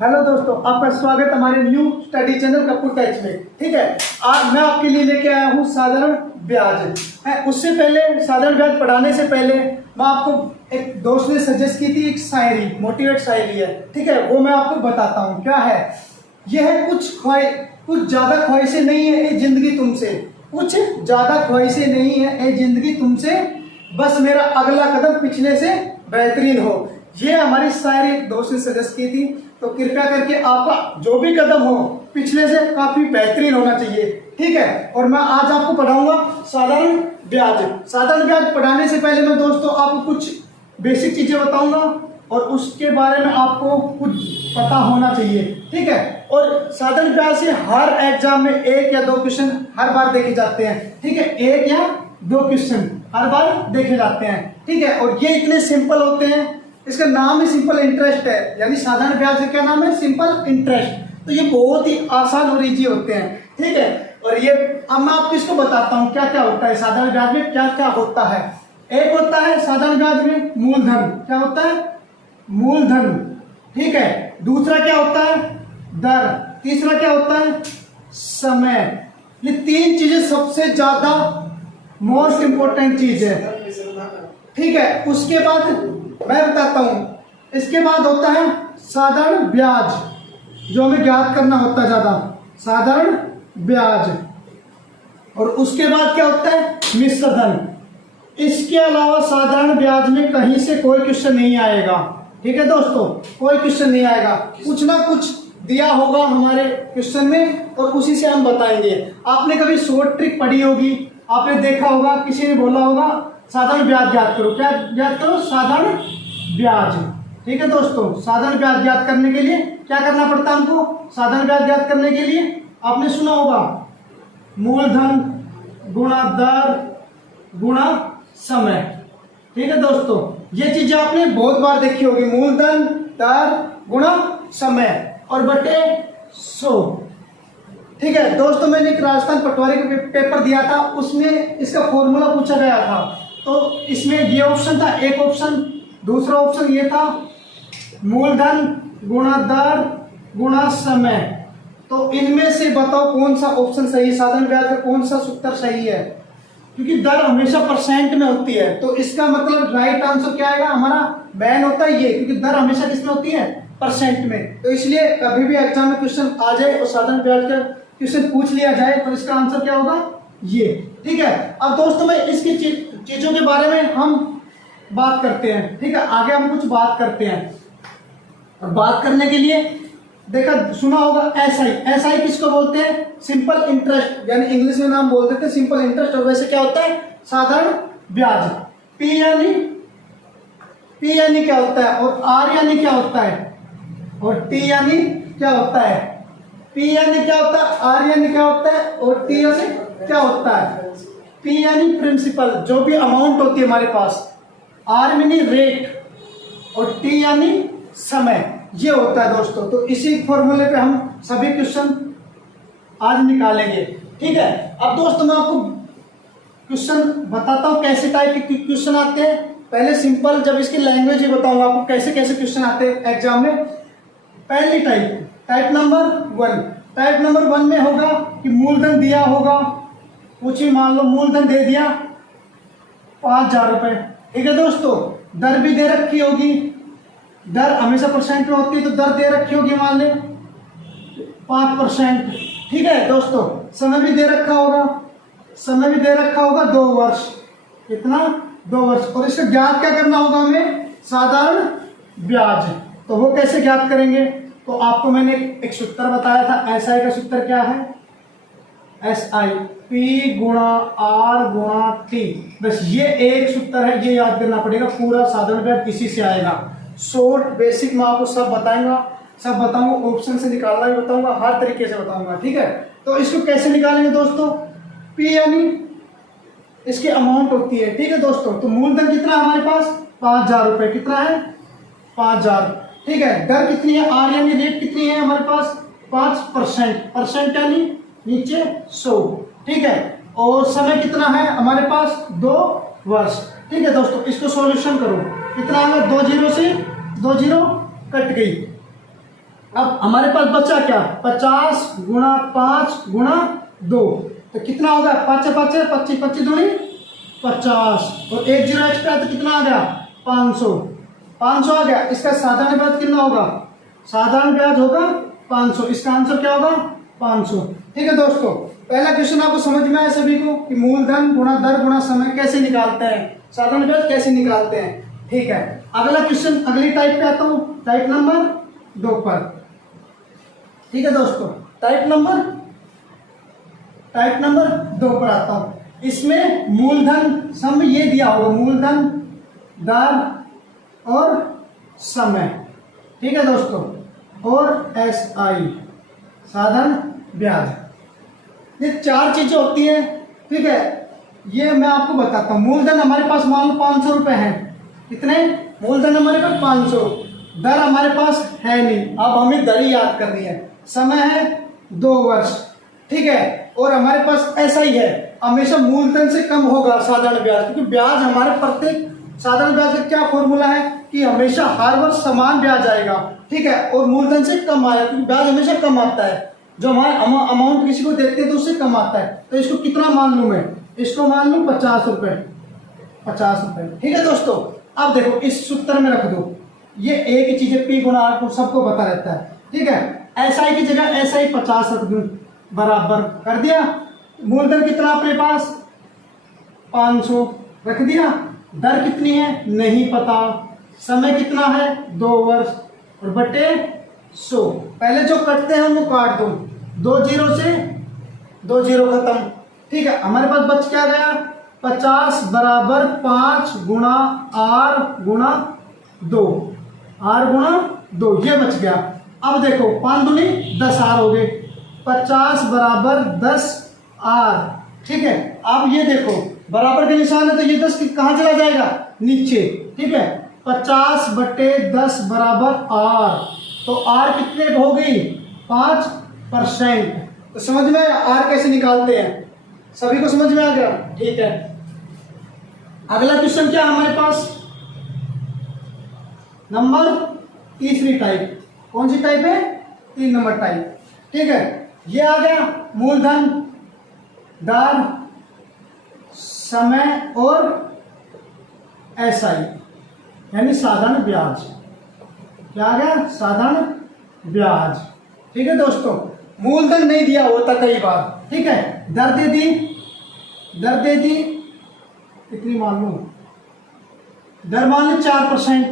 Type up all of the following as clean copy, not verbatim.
Hello दोस्तों, आपका स्वागत हमारे new study channel Kapoor techs में। ठीक है, आज मैं आपके लिए लेके आया हूँ साधारण ब्याज। उससे पहले, साधारण ब्याज पढ़ाने से पहले मैं आपको एक दोस्त ने सजेस्ट की थी, एक शायरी, मोटिवेट शायरी है। ठीक है, वो मैं आपको बताता हूँ क्या है। यह है कुछ ज्यादा ख्वाहिशें नहीं है ये जिंदगी तुमसे, कुछ ज्यादा ख्वाहिशें नहीं है ये जिंदगी तुमसे, बस मेरा अगला कदम पिछले से बेहतरीन हो। ये हमारी शायरी दोस्त ने सजेस्ट की थी, तो कृपया करके आपका जो भी कदम हो पिछले से काफी बेहतरीन होना चाहिए। ठीक है, और मैं आज आपको पढ़ाऊंगा साधारण ब्याज। साधारण ब्याज पढ़ाने से पहले मैं दोस्तों आपको कुछ बेसिक चीजें बताऊंगा और उसके बारे में आपको कुछ पता होना चाहिए। ठीक है, और साधारण ब्याज से हर एग्जाम में एक या दो क्वेश्चन हर बार देखे जाते हैं। ठीक है, एक या दो क्वेश्चन हर बार देखे जाते हैं। ठीक है, और ये इतने सिंपल होते हैं, इसका नाम ही सिंपल इंटरेस्ट है, यानी साधारण ब्याज का क्या नाम है? Simple interest. तो ये बहुत ही आसान और इजी होते हैं। ठीक है, और ये अब मैं आपको इसको बताता हूँ क्या क्या होता है साधारण ब्याज में, क्या क्या होता है। एक होता है साधारण ब्याज में मूलधन। क्या होता है? मूलधन। ठीक है, दूसरा क्या होता है? दर। तीसरा क्या होता है? समय। ये तीन चीजें सबसे ज्यादा मोस्ट इंपोर्टेंट चीज है। ठीक है, उसके बाद मैं बताता हूं, इसके बाद होता है साधारण ब्याज, जो हमें ज्ञात करना होता है ज्यादा, साधारण ब्याज। और उसके बाद क्या होता है? मिश्र धन। इसके अलावा साधारण ब्याज में कहीं से कोई क्वेश्चन नहीं आएगा। ठीक है दोस्तों, कोई क्वेश्चन नहीं आएगा, कुछ ना कुछ दिया होगा हमारे क्वेश्चन में और उसी से हम बताएंगे। आपने कभी शॉर्ट ट्रिक पढ़ी होगी, आपने देखा होगा, किसी ने बोला होगा साधारण ब्याज ज्ञात करो। क्या ज्ञात करो? साधारण ब्याज। ठीक है दोस्तों, साधारण ब्याज ज्ञात करने के लिए क्या करना पड़ता है हमको? साधारण ब्याज ज्ञात करने के लिए आपने सुना होगा मूलधन गुणा दर गुणा समय। ठीक है दोस्तों, ये चीजें आपने बहुत बार देखी होगी, मूलधन दर गुणा समय और बटे 100। ठीक है दोस्तों, मैंने एक राजस्थान पटवारी का पेपर दिया था, उसमें इसका फॉर्मूला पूछा गया था। तो इसमें ये ऑप्शन था, एक ऑप्शन, दूसरा ऑप्शन ये था मूलधन गुणा दर गुणा समय। तो इनमें से बताओ कौन सा ऑप्शन सही है, साधारण ब्याज का कौन सा सूत्र सही है? क्योंकि दर हमेशा परसेंट में होती है, तो इसका मतलब राइट आंसर क्या आएगा हमारा? मैन होता है ये, क्योंकि दर हमेशा किसमें होती है? परसेंट में। तो इसलिए कभी भी एग्जाम में क्वेश्चन आ जाए और साधारण ब्याज का क्वेश्चन पूछ लिया जाए तो इसका आंसर क्या होगा? ये। ठीक है, अब दोस्तों में इसकी चीजों के बारे में हम बात करते हैं। ठीक है, आगे हम कुछ बात करते हैं। और बात करने के लिए देखा सुना होगा एसआई। एसआई किसको बोलते हैं? सिंपल इंटरेस्ट, यानी इंग्लिश में नाम बोल देते हैं सिंपल इंटरेस्ट। और वैसे क्या होता है? साधारण ब्याज। पी यानी क्या होता है? और आर यानी क्या होता है? और टी यानी क्या होता है? पी यानी क्या होता है? आर यानी क्या होता है? और टी यानी क्या होता है? पी यानी प्रिंसिपल, जो भी अमाउंट होती है हमारे पास। आर यानी रेट और टी यानी समय। ये होता है दोस्तों। तो इसी फॉर्मूले पे हम सभी क्वेश्चन आज निकालेंगे। ठीक है, अब दोस्तों मैं आपको क्वेश्चन बताता हूँ कैसे टाइप के क्वेश्चन आते हैं। पहले सिंपल, जब इसकी लैंग्वेज ही बताऊंगा आपको कैसे कैसे क्वेश्चन आते हैं एग्जाम में। पहली टाइप नंबर 1। टाइप नंबर 1 में होगा कि मूलधन दिया होगा, कुछ ही मान लो मूलधन दे दिया 5000 रुपए। ठीक है दोस्तों, दर भी दे रखी होगी, दर हमेशा परसेंट में होती है, तो दर दे रखी होगी मान ले 5%। ठीक है दोस्तों, समय भी दे रखा होगा, समय भी दे रखा होगा 2 वर्ष। कितना? 2 वर्ष। और इसका ज्ञात क्या करना होगा हमें? साधारण ब्याज। तो वो कैसे ज्ञात करेंगे? तो आपको मैंने एक सूत्र बताया था, एसआई का सूत्र क्या है? एसआई पी गुणा आर गुणा टी। बस ये एक सूत्र है, ये याद करना पड़ेगा। पूरा साधारण ब्याज इसी से आएगा। शॉर्ट बेसिक में आपको सब बताऊंगा, ऑप्शन से निकालना भी बताऊंगा, हर तरीके से बताऊंगा। ठीक है, तो इसको कैसे निकालेंगे दोस्तों? पी यानी इसकी अमाउंट होती है। ठीक है दोस्तों, तो मूलधन कितना है हमारे पास? 5000 रुपए। कितना है? 5000। ठीक है, दर कितनी है? आर यानी रेट कितनी है हमारे पास? 5%। परसेंट यानी नीचे 100। ठीक है, और समय कितना है हमारे पास? 2 वर्ष। ठीक है दोस्तों, इसको सॉल्यूशन करो। कितना आएगा? 2 जीरो से 2 जीरो कट गई। अब हमारे पास बचा क्या, 50 गुणा 5 गुणा 2, तो कितना होगा, 5 5 25, 25 दूनी 50, और 1 जीरो एक्स्ट्रा तो कितना आ गया, 500, 500 आ गया। इसका साधारण ब्याज कितना होगा, साधारण ब्याज होगा 500, इसका आंसर क्या होगा 500। ठीक है दोस्तों, पहला क्वेश्चन आपको समझ में आया सभी को कि मूलधन गुणा दर गुणा समय कैसे निकालते हैं, साधारण ब्याज कैसे निकालते हैं। ठीक है, अगला क्वेश्चन अगली टाइप पे आता हूँ, टाइप नंबर 2 पर। ठीक है दोस्तों, टाइप नंबर 2 पर आता हूँ। इसमें मूलधन सम ये दिया होगा, मूलधन दर और समय। ठीक है दोस्तों, और SI साधारण ब्याज, ये 4 चीजें होती हैं। ठीक है, ये मैं आपको बताता हूँ। मूलधन हमारे पास मान लो 500 रुपए है, कितने, मूलधन हमारे पास 500, दर हमारे पास है नहीं, अब हमें दर ही याद करनी है। समय है 2 वर्ष। ठीक है, और हमारे पास ऐसा ही है, हमेशा मूलधन से कम होगा साधारण ब्याज, क्योंकि ब्याज हमारे प्रत्येक साधारण ब्याज का क्या फॉर्मूला है कि हमेशा हर वर्ष समान ब्याज आएगा। ठीक है, और मूलधन से कम आएगा, क्योंकि ब्याज हमेशा कम आता है, जो हमारे अमाउंट किसी को देते हैं तो उससे कम आता है। तो इसको कितना मान लूं मैं, इसको मान लूं 50 रुपए, 50 रुपए। ठीक है दोस्तों, अब देखो इस सूत्र में रख दो, ये एक ही चीज है, P गुणा R को सबको पता रहता है। ठीक है, SI की जगह SI 50 रख दूं, बराबर कर दिया। मूलधन कितना अपने पास 500 रख दिया, दर कितनी है नहीं पता, समय कितना है 2 वर्ष, और बटे 100। पहले जो कटते हैं उनको काट दो, 2 जीरो से 2 जीरो खत्म। ठीक है, हमारे पास बच क्या गया, 50 बराबर 5 गुणा R गुणा 2, R गुणा 2, ये बच गया। अब देखो 5 दूनी 10 R हो गए, 50 बराबर 10 R। ठीक है, अब ये देखो बराबर के निशान है तो ये 10 कहाँ चला जाएगा, नीचे। ठीक है, 50 बटे 10 बराबर R, तो R कितने हो गई 5%। तो समझ में आया R कैसे निकालते हैं, सभी को समझ में आ गया। ठीक है, अगला क्वेश्चन क्या हमारे पास, नंबर तीसरी टाइप। कौन सी टाइप है, 3 नंबर टाइप। ठीक है, ये आ गया मूलधन दर समय और SI यानी साधारण ब्याज। क्या आ गया, साधारण ब्याज। ठीक है दोस्तों, मूलधन नहीं दिया होता कई बार। ठीक है, दर दे दी कितनी मान लो, दर मान लो 4%।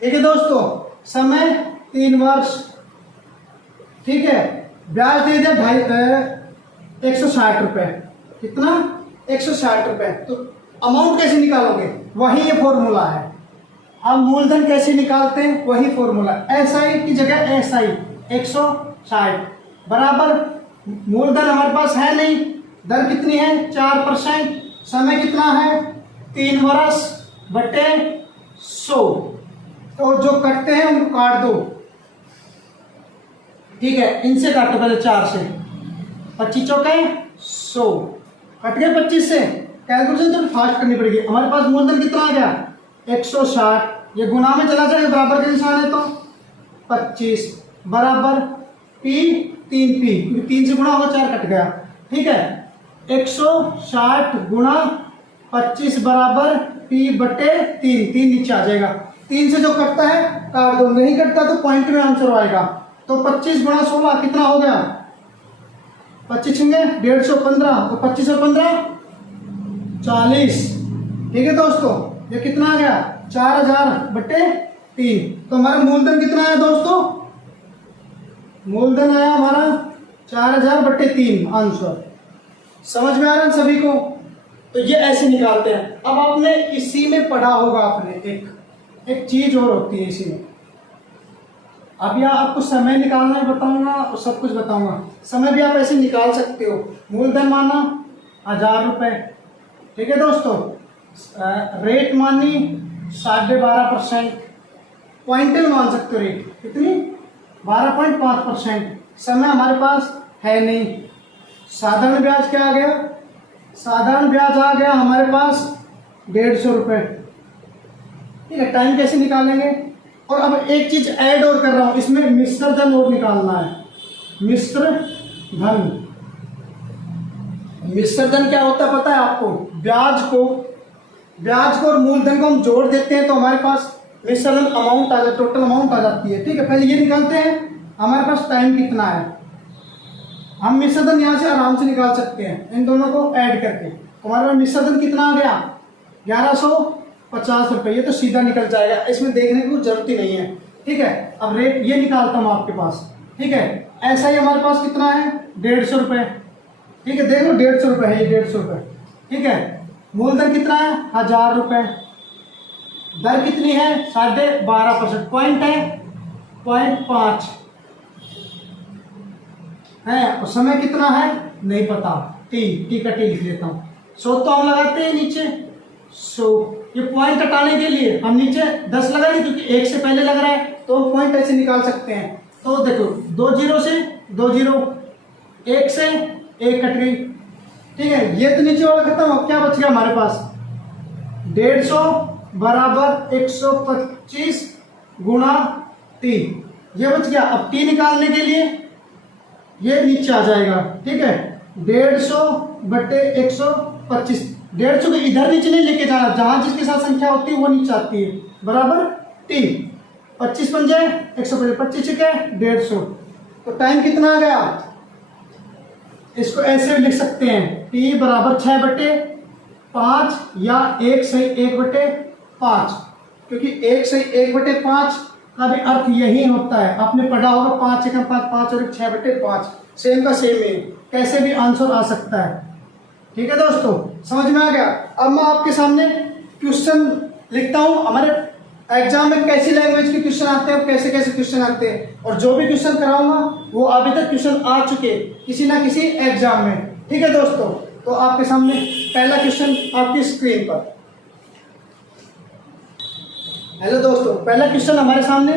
ठीक है दोस्तों, समय 3 वर्ष। ठीक है, ब्याज दे दिया 160 रुपए, कितना 160 रुपए। तो अमाउंट कैसे निकालोगे, वही ये फॉर्मूला है। अब मूलधन कैसे निकालते हैं, वही फॉर्मूला। SI की जगह SI 160 बराबर, मूलधन हमारे पास है नहीं, दर कितनी है 4%, समय कितना है 3 वर्ष बटे 100। तो जो कटते हैं उनको काट दो। ठीक है, इनसे काटो पहले 4 से, 25 चौके 100, कट गए 25 से। कैलकुलेशन थोड़ी फास्ट करनी पड़ेगी। हमारे पास मूलधन कितना आ गया 160, ये गुना में चला जाएगा, बराबर के निशान है तो 25 बराबर P 3P, 3 से गुणा होगा 4 कट गया। ठीक है, 160 गुणा 25 बराबर P बटे 3, 3 नीचे आ जाएगा। 3 से जो कटता है काट दो, नहीं कटता तो पॉइंट में आंसर आएगा। तो 25 गुणा 16 कितना हो गया, 25 होंगे 150, तो 25 और 15 40। ठीक है दोस्तों, ये कितना आ गया 4000 बटे 3। तो हमारा मूलधन कितना आया दोस्तों, मूलधन आया हमारा 4000 बटे 3 आंसर। समझ में आ रहा है सभी को। तो ये ऐसे निकालते हैं। अब आपने इसी में पढ़ा होगा, आपने एक चीज और होती है इसी में। अब यहाँ आपको समय निकालना भी बताऊंगा और सब कुछ बताऊंगा। समय भी आप ऐसे निकाल सकते हो। मूलधन माना 1000 रुपए, ठीक है दोस्तों, रेट मानी 12.5%, क्वांटल मान सकते हो, रेट कितनी 12.5%। समय हमारे पास है नहीं। साधारण ब्याज क्या आ गया, साधारण ब्याज आ गया हमारे पास 150 रुपये। ठीक है, टाइम कैसे निकालेंगे, और अब एक चीज ऐड और कर रहा हूं, इसमें मिश्र धन और निकालना है। मिश्र धन, मिश्र धन क्या होता है पता है आपको? ब्याज को और मूलधन को हम जोड़ देते हैं तो हमारे पास मिश्र धन अमाउंट आ जाती, टोटल अमाउंट आ जाती है। ठीक है, पहले ये निकालते हैं हमारे पास टाइम कितना है। हम मिश्र धन यहाँ से आराम से निकाल सकते हैं इन दोनों को ऐड करके। हमारे पास मिश्र धन कितना आ गया? 1150 रुपये। ये तो सीधा निकल जाएगा, इसमें देखने की जरूरत ही नहीं है। ठीक है, अब रेट ये निकालता हूँ आपके पास। ठीक है, ऐसा ही हमारे पास कितना है? 150 रुपये। ठीक है, देख लो 150 रुपये है, ये 150 रुपये। ठीक है, मूलधन कितना है? 1000 रुपये। दर कितनी है? 12.5%। पॉइंट है 0.5 है। और समय कितना है? नहीं पता। टी का टी लिख लेता हूँ। 100 तो हम लगाते हैं नीचे 100। ये पॉइंट हटाने के लिए हम नीचे 10 लगाएंगे क्योंकि 1 से पहले लग रहा है, तो हम पॉइंट ऐसे निकाल सकते हैं। तो देखो 2 0 से 2 0, 1 से 1 कट गई। ठीक है, ये तो नीचे वाला खत्म। अब क्या बच गया हमारे पास? 150 बराबर 125 गुणा टी, ये बच गया। अब टी निकालने के लिए ये नीचे आ जाएगा। ठीक है, 150 बटे 125। 150 को इधर नीचे नहीं लेके जाना, जहां जिसके साथ संख्या होती है वो नीचे आती है, बराबर टी। 25 बन जाए 125, 25 के 150। तो टाइम कितना आ गया? इसको ऐसे लिख सकते हैं, टी बराबर 6/5 या 1/1/5, क्योंकि 1/1/5 का भी अर्थ यही होता है। आपने पढ़ा होगा 5 × 5 5 और 6/5, सेम का सेम है, कैसे भी आंसर आ सकता है। ठीक है दोस्तों, समझ में आ गया? अब मैं आपके सामने क्वेश्चन लिखता हूं। हमारे एग्जाम में कैसी लैंग्वेज के क्वेश्चन आते हैं, कैसे कैसे क्वेश्चन आते हैं, और जो भी क्वेश्चन कराऊंगा वो अभी तक क्वेश्चन आ चुके किसी ना किसी एग्जाम में। ठीक है दोस्तों, तो आपके सामने पहला क्वेश्चन आपकी स्क्रीन पर। हेलो दोस्तों, पहला क्वेश्चन हमारे सामने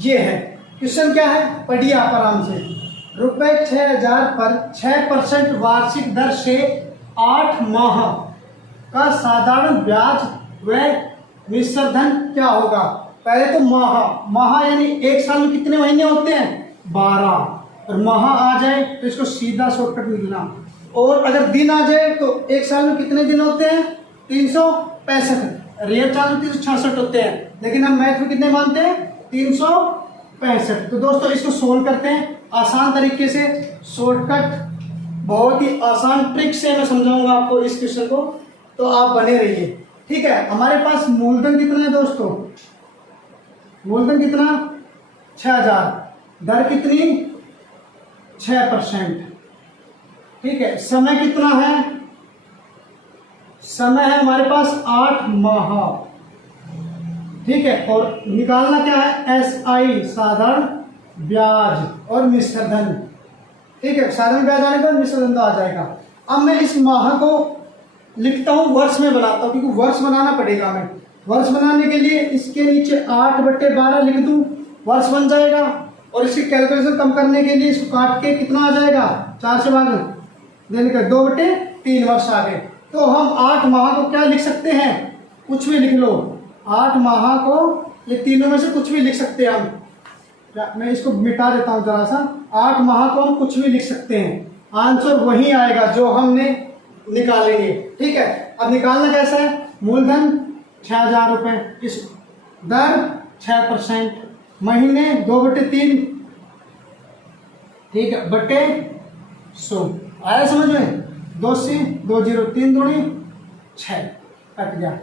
ये है। क्वेश्चन क्या है पढ़िए आप आराम से। रुपए 6000 पर 6% वार्षिक दर से 8 माह का साधारण ब्याज व मिश्र धन क्या होगा? पहले तो माह यानी एक साल में कितने महीने होते हैं? 12। और माह आ जाए तो इसको सीधा शॉर्टकट निकलना। और अगर दिन आ जाए तो एक साल में कितने दिन होते हैं? 365। रियल चार्ज में 366 होते हैं, लेकिन हम मैथ में कितने मानते हैं? 365। तो दोस्तों इसको सोल्व करते हैं आसान तरीके से, शॉर्टकट, बहुत ही आसान ट्रिक से मैं समझाऊंगा आपको इस क्वेश्चन को, तो आप बने रहिए। ठीक है, हमारे पास मूलधन कितना है दोस्तों? मूलधन कितना? 6000। दर कितनी? 6%। ठीक है, समय कितना है? समय है हमारे पास 8 माह। ठीक है, और निकालना क्या है? SI, साधारण ब्याज और मिश्र धन। ठीक है, साधारण ब्याज आने पर मिश्र धन तो आ जाएगा। अब मैं इस माह को लिखता हूं, वर्ष में बनाता हूं, क्योंकि वर्ष बनाना पड़ेगा। मैं वर्ष बनाने के लिए इसके नीचे 8/12 लिख दूं, वर्ष बन जाएगा। और इसकी कैलकुलेशन कम करने के लिए इसको काट के कितना आ जाएगा? 4 से भाग देने का 2/3 वर्ष आ गए। तो हम 8 माह को क्या लिख सकते हैं? कुछ भी लिख लो। 8 माह को ये तीनों में से कुछ भी लिख सकते हैं हम। मैं इसको मिटा देता हूं जरा सा। 8 माह को हम कुछ भी लिख सकते हैं, आंसर वही आएगा जो हमने निकालेंगे। ठीक है, अब निकालना कैसा है? मूलधन 6000 रुपये, इस दर 6%, महीने 2/3, ठीक है, बटे 100। आया समझ में? 2 से 2 0, 3 दूनी 6, कट गया।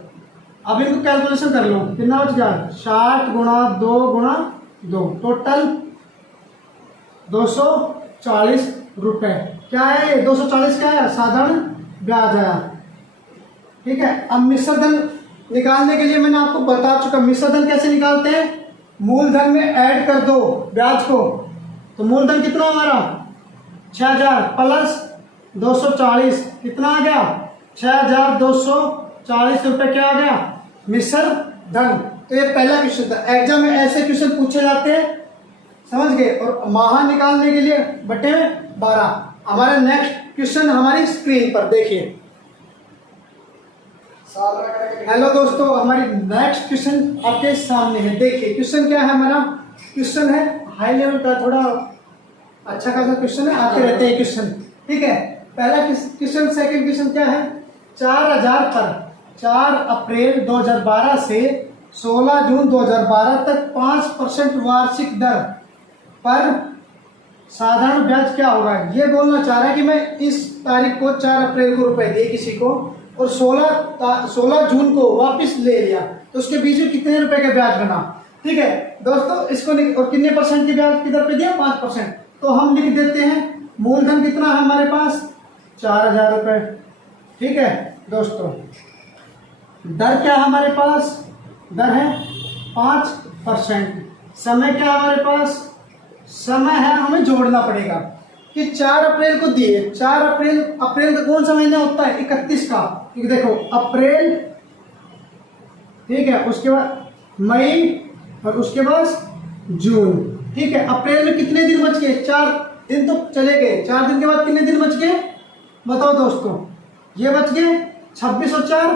अब इनको कैलकुलेशन कर लो, कितना बच गया? 60 गुणा 2 गुणा 2, टोटल 240 रुपये। क्या है? 240 क्या है? साधारण ब्याज आया। ठीक है, अब मिश्र धन निकालने के लिए मैंने आपको बता चुका। मिश्र धन कैसे निकालते हैं? मूलधन में ऐड कर दो ब्याज को। तो मूलधन कितना हमारा? 6000 प्लस 240, कितना आ गया? 6240 रुपये। क्या आ गया? मिश्र धन। तो ये पहला क्वेश्चन था। एग्जाम में ऐसे क्वेश्चन पूछे जाते हैं, समझ गए? और माह निकालने के लिए बटे 12। हमारा नेक्स्ट क्वेश्चन हमारी स्क्रीन पर देखिए, हेलो दोस्तों, हमारी नेक्स्ट क्वेश्चन आपके सामने है। देखिए क्वेश्चन क्या है हमारा। क्वेश्चन है हाई लेवल का, थोड़ा अच्छा खासा क्वेश्चन है, आते रहते हैं क्वेश्चन। ठीक है, पहला क्वेश्चन, सेकंड क्वेश्चन क्या है। 4000 पर 4 अप्रैल 2012 से 16 जून 2012 तक 5% वार्षिक दर पर साधारण ब्याज क्या होगा। ये बोलना चाह रहा है कि मैं इस तारीख को 4 अप्रैल को रुपए दिए किसी को और 16 जून को वापस ले लिया, तो उसके बीच में कितने रुपए का ब्याज बना। ठीक है दोस्तों, इसको और कितने परसेंट की ब्याज किधर पे दिया, 5%। तो हम लिख देते हैं मूलधन कितना है हमारे पास, 4000 रुपए। ठीक है दोस्तों, दर क्या है हमारे पास, दर है 5%। समय क्या है हमारे पास, समय है हमें जोड़ना पड़ेगा कि 4 अप्रैल को दिए। 4 अप्रैल का कौन सा महीना होता है, 31 का। क्योंकि देखो अप्रैल, ठीक है, उसके बाद मई और उसके बाद जून। ठीक है, अप्रैल में कितने दिन बच गए, 4 दिन तो चले गए। 4 दिन के बाद कितने दिन बच गए बताओ दोस्तों, ये बच गए 26 और 4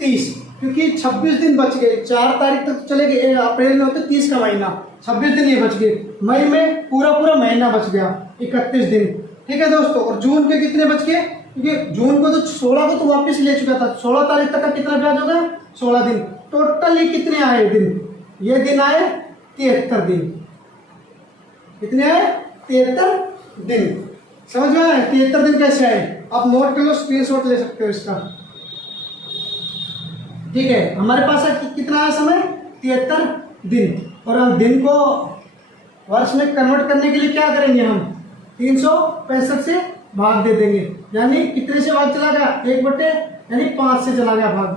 30, क्योंकि 26 दिन बच गए। 4 तारीख तक चले गए, अप्रैल में होते 30 का महीना, 26 दिन ये बच गए। मई में पूरा महीना बच गया, 31 दिन। ठीक है दोस्तों, और जून के कितने बच गए, क्योंकि जून को तो 16 को तो वापस ले चुका था। 16 तारीख तक का कितना ब्याज होगा, 16 दिन। टोटल ये कितने आए दिन, ये दिन आए 73 दिन। कितने आए, 73 दिन। समझ में आए 73 दिन कैसे आए, आप नोट कर लो, स्क्रीनशॉट ले सकते हो इसका। ठीक है, हमारे पास कितना है समय, 73 दिन। और हम दिन को वर्ष में कन्वर्ट करने के लिए क्या करेंगे, हम 365 से भाग दे देंगे। यानी कितने से भाग चला गया, 1 यानी 5 से चला गया भाग,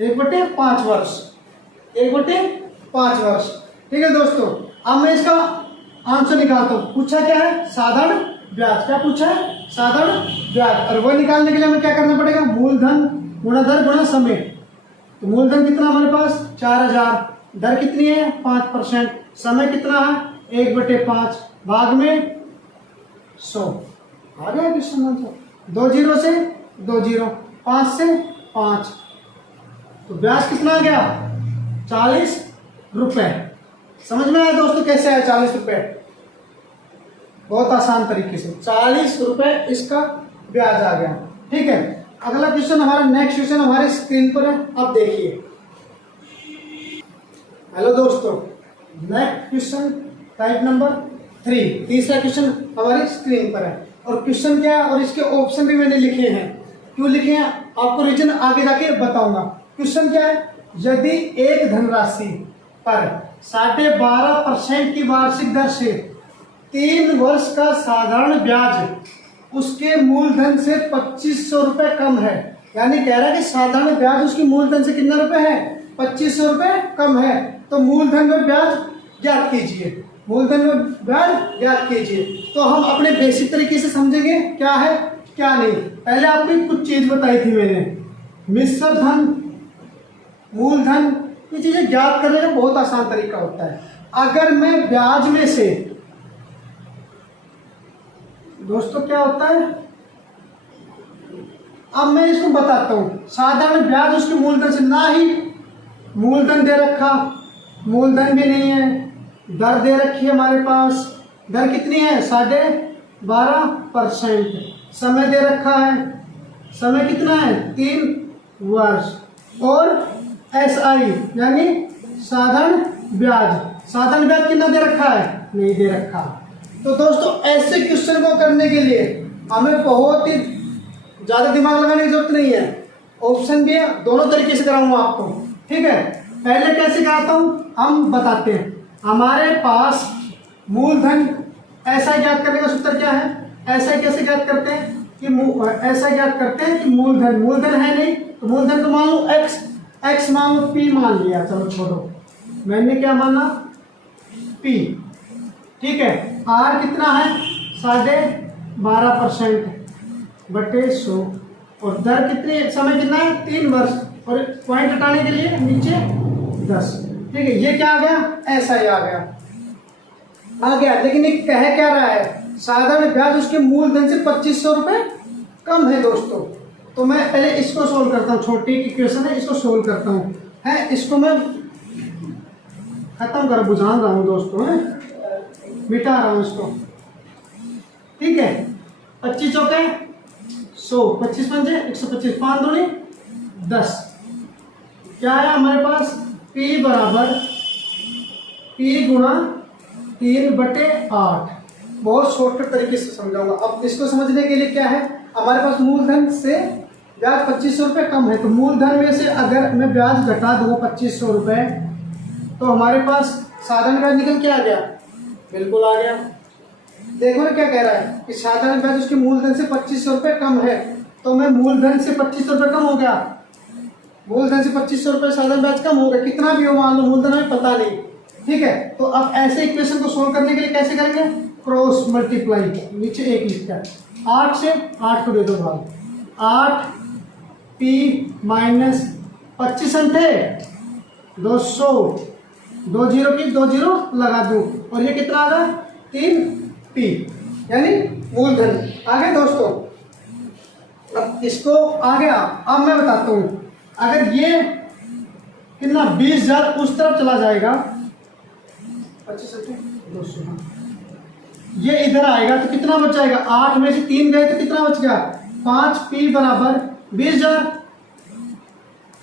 1/5 वर्ष, 1/5 वर्ष। ठीक है दोस्तों, अब मैं इसका आंसर निकालता हूं। पूछा क्या है, साधारण ब्याज। क्या पूछा है, साधारण ब्याज। और वो निकालने के लिए हमें क्या करना पड़ेगा, मूलधन गुणा दर गुणा समय। तो मूलधन कितना हमारे पास 4000, दर कितनी है 5%, समय कितना है 1/5, भाग में 100। आ गया क्वेश्चन आंसर। 2 0 से 2 0, 5 से 5, तो ब्याज कितना आ गया 40 रुपए। समझ में आया दोस्तों कैसे आया 40 रुपए, बहुत आसान तरीके से 40 रुपए इसका ब्याज आ गया। ठीक है, अगला क्वेश्चन हमारा, नेक्स्ट क्वेश्चन हमारे स्क्रीन पर है, अब देखिए। हेलो दोस्तों, नेक्स्ट क्वेश्चन टाइप नंबर 3, तीसरा क्वेश्चन हमारी स्क्रीन पर है। और क्वेश्चन क्या है और इसके ऑप्शन भी मैंने लिखे हैं। क्यों लिखे हैं, आपको रीजन आगे जाके बताऊंगा। क्वेश्चन क्या है, यदि एक धनराशि पर 12.5% की वार्षिक दर से 3 वर्ष का साधारण ब्याज उसके मूलधन से 2500 रुपए कम है। यानी कह रहा है कि साधारण ब्याज उसकी मूलधन से कितना रुपए है, 2500 रुपए कम है। तो मूलधन में ब्याज ज्ञात कीजिए, मूलधन में ब्याज ज्ञात कीजिए। तो हम अपने बेसिक तरीके से समझेंगे क्या है क्या नहीं। पहले आपको कुछ चीज बताई थी मैंने, मिश्र धन, मूलधन, ये चीजें ज्ञात करने का बहुत आसान तरीका होता है। अगर मैं ब्याज में से, दोस्तों क्या होता है, अब मैं इसको बताता हूं। साधारण ब्याज उसके मूलधन से, ना ही मूलधन दे रखा, मूलधन भी नहीं है, दर दे रखी है हमारे पास। दर कितनी है 12.5%। समय दे रखा है, समय कितना है 3 वर्ष। और SI यानी साधारण ब्याज, साधारण ब्याज कितना दे रखा है, नहीं दे रखा। तो दोस्तों ऐसे क्वेश्चन को करने के लिए हमें बहुत ही ज्यादा दिमाग लगाने की जरूरत नहीं है। ऑप्शन भी है, दोनों तरीके से कराऊंगा आपको। ठीक है, पहले कैसे कराता हूं हम बताते हैं। हमारे पास मूलधन, ऐसा ज्ञात करने का सूत्र क्या है, ऐसा कैसे ज्ञात करते हैं कि ऐसा ज्ञात करते हैं कि मूलधन है नहीं, तो मूलधन को मान लो x मान लो, p मान लिया, चलो छोड़ो, मैंने क्या माना p। ठीक है, r कितना है 12.5% बटे 100, और दर कितनी, समय कितना है 3 वर्ष, और पॉइंट हटाने के लिए नीचे 10। ठीक है, ये क्या आ गया, ऐसा ही आ गया। लेकिन ये कह क्या रहा है, साधारण ब्याज उसके मूलधन से 2500 रुपये कम है दोस्तों। तो मैं पहले इसको सोल्व करता हूँ, छोटी इक्वेशन है, इसको सोल्व करता हूँ। है इसको मैं खत्म कर बुझा रहा हूँ दोस्तों, है मिटा रहा हूँ इसको। ठीक है, 25 चौके 100, 25 पंजे 125, 5 दूनी 10। क्या है हमारे पास? P बराबर P गुणा 3/8। बहुत शॉर्टकट तरीके से समझाऊंगा। अब इसको समझने के लिए क्या है, हमारे पास मूलधन से ब्याज 2500 रुपये कम है, तो मूलधन में से अगर मैं ब्याज घटा दूँ 2500 रुपये, तो हमारे पास साधारण ब्याज निकल के आ गया, बिल्कुल आ गया। देखो ना क्या कह रहा है कि साधारण ब्याज उसके मूलधन से 2500 रुपये कम है, तो मैं मूलधन से 2500 रुपये कम हो गया, मूलधन से 2500 रुपये साधारण ब्याज कम हो गया, कितना भी हो मान लो, मूलधन हमें पता नहीं। ठीक है, तो अब ऐसे इक्वेशन को सोल्व करने के लिए कैसे करेंगे? क्रॉस मल्टीप्लाई, नीचे एक लिखता है, 8 से 8 को दे दो भाग, 8 P माइनस 25 थे 200, 2 जीरो की 2 जीरो लगा दूं, और ये कितना आ गया? 3P, यानी मूलधन आ गया दोस्तों। अब इसको आ गया। अब मैं बताता हूँ, अगर ये कितना 20,000 उस तरफ चला जाएगा, 25 200, ये इधर आएगा तो कितना बच जाएगा? 8 में से 3 गए तो कितना बच गया? 5P बराबर 20,000।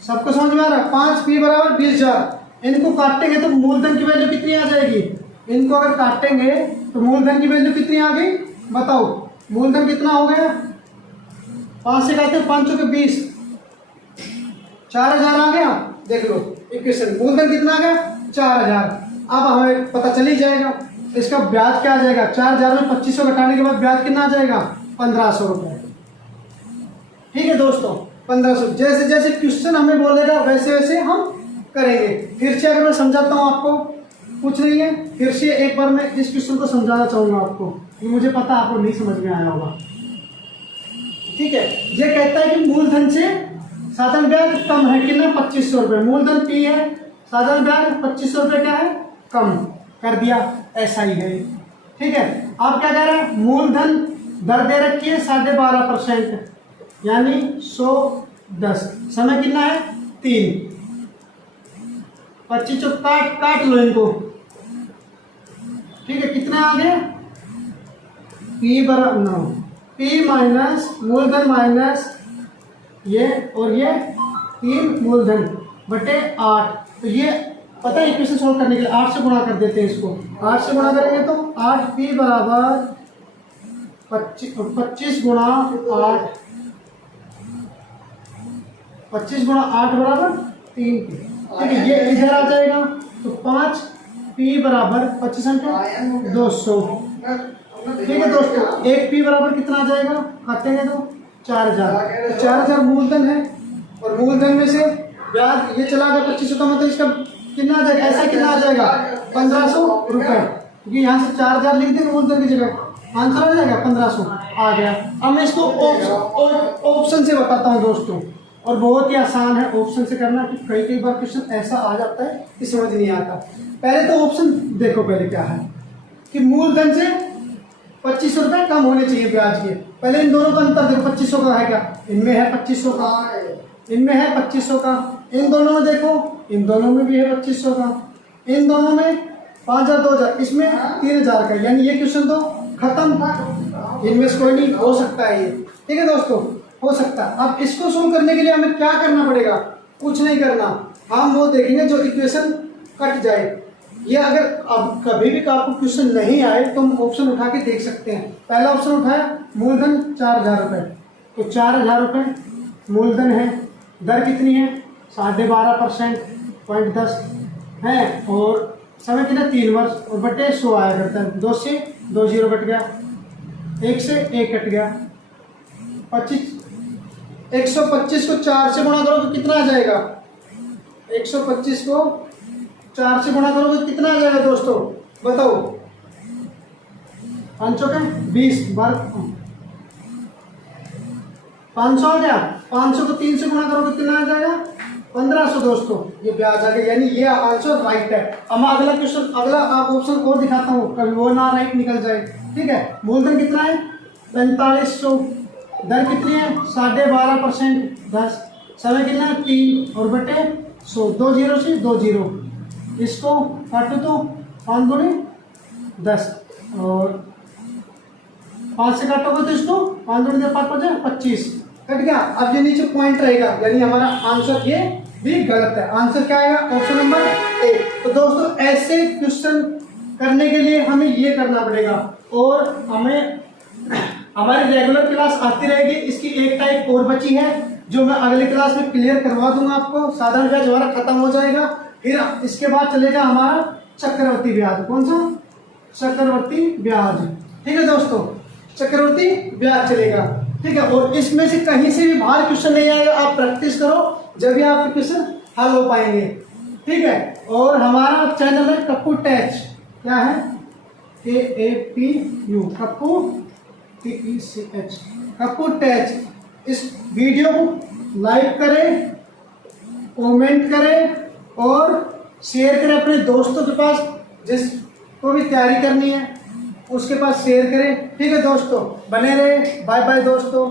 सबको समझ में आ रहा है? 5P बराबर 20,000। इनको काटेंगे तो मूलधन की वैल्यू कितनी आ जाएगी? इनको अगर काटेंगे तो मूलधन की वैल्यू कितनी आ गई बताओ? मूलधन कितना हो गया? 5 से काटते 5 के 20, 4,000 आ गया। देख लो इक्वेशन, मूलधन कितना आ गया? 4,000। अब हमें पता चल ही जाएगा इसका ब्याज क्या आ जाएगा। 4,000 में 2500 घटाने के बाद ब्याज कितना आ जाएगा? 1,500 रुपये। ठीक है दोस्तों, 1,500। जैसे जैसे क्वेश्चन हमें बोलेगा वैसे वैसे हम करेंगे। फिर से अगर मैं समझाता हूँ आपको, कुछ नहीं है, फिर से एक बार मैं इस क्वेश्चन को समझाना चाहूँगा आपको, कि मुझे पता आपको नहीं समझ में आया होगा। ठीक है, ये कहता है कि मूलधन से साधारण ब्याज कम है, कितना? 2500 रुपये। मूलधन P है, साधारण ब्याज 2500 रुपये क्या है? कम कर दिया, ऐसा ही है। ठीक है, आप क्या कह रहे हैं? मूलधन दर दे रखी है 12.5%, यानी 110। समय कितना है? 3। 25 काट लो इनको। ठीक है, कितना आ गया? P बराबर 9, P माइनस मूलधन माइनस ये और ये 3 मूलधन बटे 8। तो ये पता है इक्वेशन सोल्व करने के लिए 8 से गुणा कर देते हैं इसको। 8 से गुणा करेंगे तो 8P बराबर 25 गुणा 8, 25 गुणा 8 बराबर 3P। ठीक है, ये इधर आ जाएगा तो 5P बराबर 25 200। ठीक है दोस्तों, 1P बराबर कितना आ जाएगा? काटेंगे तो 4,000। 4,000 मूलधन है, और मूलधन में से ब्याज ये चला गया 2500 का, मतलब इसका कितना आ जाएगा? ऐसा कितना आ जाएगा? 1,500 रुपये, क्योंकि यहाँ से 4,000 लिख देंगे मूलधन की जगह, आंसर आ जाएगा 1,500 आ गया। अब मैं इसको ऑप्शन से बताता हूँ दोस्तों, और बहुत ही आसान है ऑप्शन से करना, कि कई बार क्वेश्चन ऐसा आ जाता है कि समझ नहीं आता। पहले तो ऑप्शन देखो, पहले क्या है कि मूलधन से 2500 रुपये कम होने चाहिए ब्याज के। पहले इन दोनों का अंतर देखो, 2500 का है क्या? इनमें है 2500 का, इनमें है 2500 का, इन दोनों में देखो, इन दोनों में भी है 2500 का, इन दोनों में 5,000 2,000, इसमें 3,000 का, यानी ये क्वेश्चन तो खत्म, इनमें से कोई नहीं हो सकता है ये। ठीक है दोस्तों, हो सकता है। अब इसको सोल्व करने के लिए हमें क्या करना पड़ेगा? कुछ नहीं करना, हम वो देखेंगे जो इक्वेशन कट जाए। ये अगर अब कभी भी आपको क्वेश्चन नहीं आए तो हम ऑप्शन उठा के देख सकते हैं। पहला ऑप्शन उठाया, मूलधन 4,000 रुपये, तो 4,000 रुपये मूलधन है, दर कितनी है? 12.5%, 0.10 है, और समय कितना? 3 वर्ष, और बटे 100 आया करता है। 2 से 2 जीरो कट गया, 1 से 1 कट गया, 125 को 4 से गुणा करो तो कितना आ जाएगा? 125 को 4 से गुणा करोगे तो कितना आ जाएगा दोस्तों? बताओ। 5 के 20 बार 500 आ गया। 500 को 3 से गुणा करोगे कितना आ जाएगा? 1,500 दोस्तों, ये ब्याज आ गया, यानी ये आंसर राइट है। अब मैं अगला क्वेश्चन, अगला आप ऑप्शन और दिखाता हूँ, कभी वो ना राइट निकल जाए। ठीक है। मूलधन कितना है 4500, दर कितनी है 12.5%, 10, समय कितना है 3 और बटे 100, 2 जीरो से 2 जीरो, इसको काटो तो 5 दूनी 10 और 5 से काटोगे तो इसको 5 दूनी 5 5 25, कट गया। अब ये नीचे पॉइंट रहेगा, यानी हमारा आंसर ये भी गलत है। आंसर क्या आएगा ऑप्शन नंबर ए। तो दोस्तों ऐसे क्वेश्चन करने के लिए हमें ये करना पड़ेगा, और हमें हमारी रेगुलर क्लास आती रहेगी। इसकी एक टाइप और बची है जो मैं अगली क्लास में क्लियर करवा दूंगा आपको। साधारण ब्याज हमारा खत्म हो जाएगा, फिर इसके बाद चलेगा हमारा चक्रवर्ती ब्याज। कौन सा? चक्रवर्ती ब्याज। ठीक है दोस्तों, चक्रवर्ती ब्याज चलेगा। ठीक है, और इसमें से कहीं से भी बाहर क्वेश्चन नहीं आएगा। आप प्रैक्टिस करो, जब भी आपके क्वेश्चन हल हो पाएंगे। ठीक है, और हमारा चैनल है कप्पू टैच, क्या है KAPU, कप्पू TECH, कप्पू टैच। इस वीडियो को लाइक करें, कमेंट करें और शेयर करें अपने दोस्तों के पास, जिसको भी तैयारी करनी है उसके पास शेयर करें। ठीक है दोस्तों, बने रहे। बाय बाय दोस्तों।